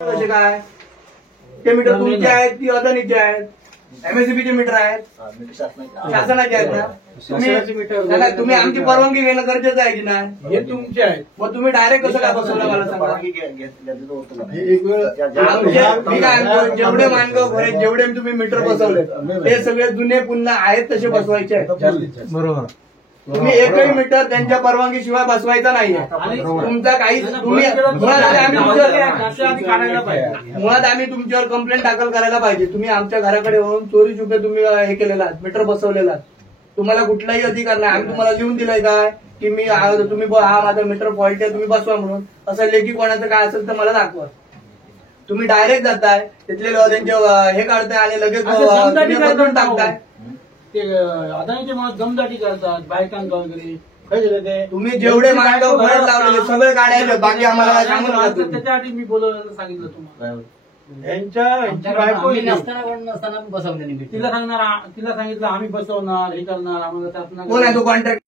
कसे काय ते मीटर तुमचे आहेत की अदानीचे आहेत? एमएससीबीचे मीटर आहेत, शासनाचे आहेत ना? तुम्ही आमची परवानगी घेणं गरजेचं आहे की नाही? हे तुमचे आहेत. मग तुम्ही डायरेक्ट कसं काय बसवलं मला सांगा? मी काय म्हणतो, जेवढे मानगाव घर आहेत, जेवढे तुम्ही मीटर बसवले ते सगळे जुने पुन्हा आहेत तसे बसवायचे आहेत. बरोबर. तुम्ही एकही मीटर त्यांच्या परवानगीशिवाय बसवायचा नाहीये. तुमचा काही मुळात आम्ही तुमच्यावर कंप्लेंट दाखल करायला पाहिजे. तुम्ही आमच्या घराकडे येऊन चोरी चुके तुम्ही हे केलेला मीटर बसवलेला. तुम्हाला कुठलाही अधिकार नाही. आम्ही तुम्हाला लिहून दिलंय काय की मी तुम्ही हा माझा मीटर फॉल्ट आहे तुम्ही बसवा म्हणून? असं लेखी कोणाचं काय असेल तर मला दाखवा. तुम्ही डायरेक्ट जाताय तिथले त्यांचे हे काढताय आणि लगेच बदलून टाकताय. ते अदानीचे माणूस दमदाटी करतात बायकांना वगैरे. तुम्ही जेवढे मानगाव घर लावलेले सगळे काढायचे, बाकी आम्हाला सांगू नका. त्याच्यासाठी मी बोलायला सांगितलं तुम्हाला. नसताना बसवले तिला सांगितलं आम्ही बसवणार हे करणार आम्हाला कोण आहे तो कॉन्ट्रॅक्ट?